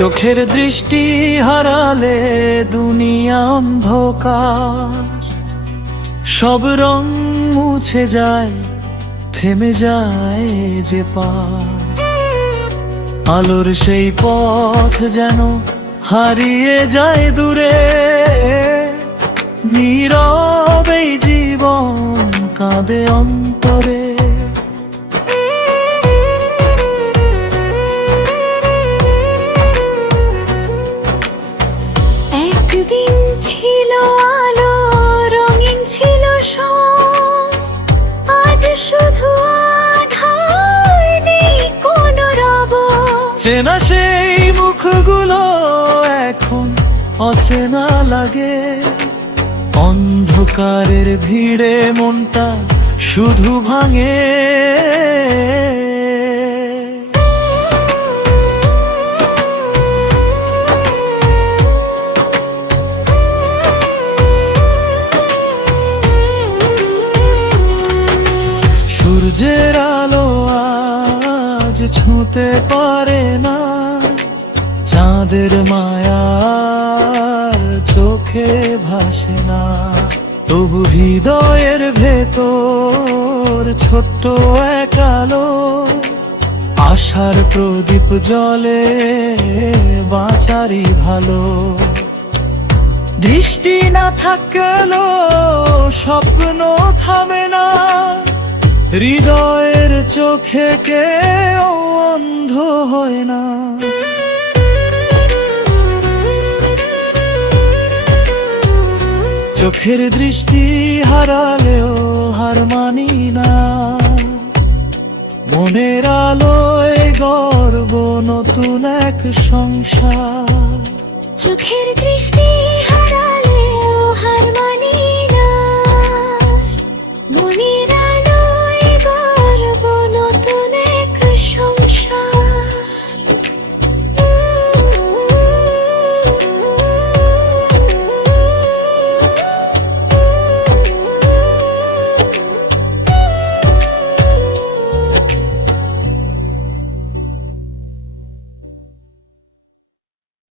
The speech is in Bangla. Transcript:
চোখের দৃষ্টি হারালে দুনিয়া অন্ধকার, সব রং মুছে যায়, থেমে যায় যে পার। আলোর সেই পথ যেন হারিয়ে যায় দূরে, নীরবেই জীবন কাঁদে অন্তরে। একদিন ছিল আলো, রঙিন ছিল সব, আজ শুধু আধার, নেই কোনো রব। চেনা সেই মুখগুলো এখন অচেনা লাগে, অন্ধকারের ভিড়ে মনটা শুধু ভাঙে। সূর্যের আলো আজ ছুঁতে পারে না, চাঁদের মায়ার চোখে ভাসে না। তবু হৃদয়ের ভেতর ছোট্ট এক আলো, আশার প্রদীপ জ্বলে, বাঁচারই ভালো। দৃষ্টি না থাকলেও স্বপ্ন থামে না, হৃদয়ের চোখে কেউ অন্ধ হয় না। চোখের দৃষ্টি হারালেও হার মানি না, মনের আলোয় গড়ব নতুন এক সংসার। চোখের দৃষ্টি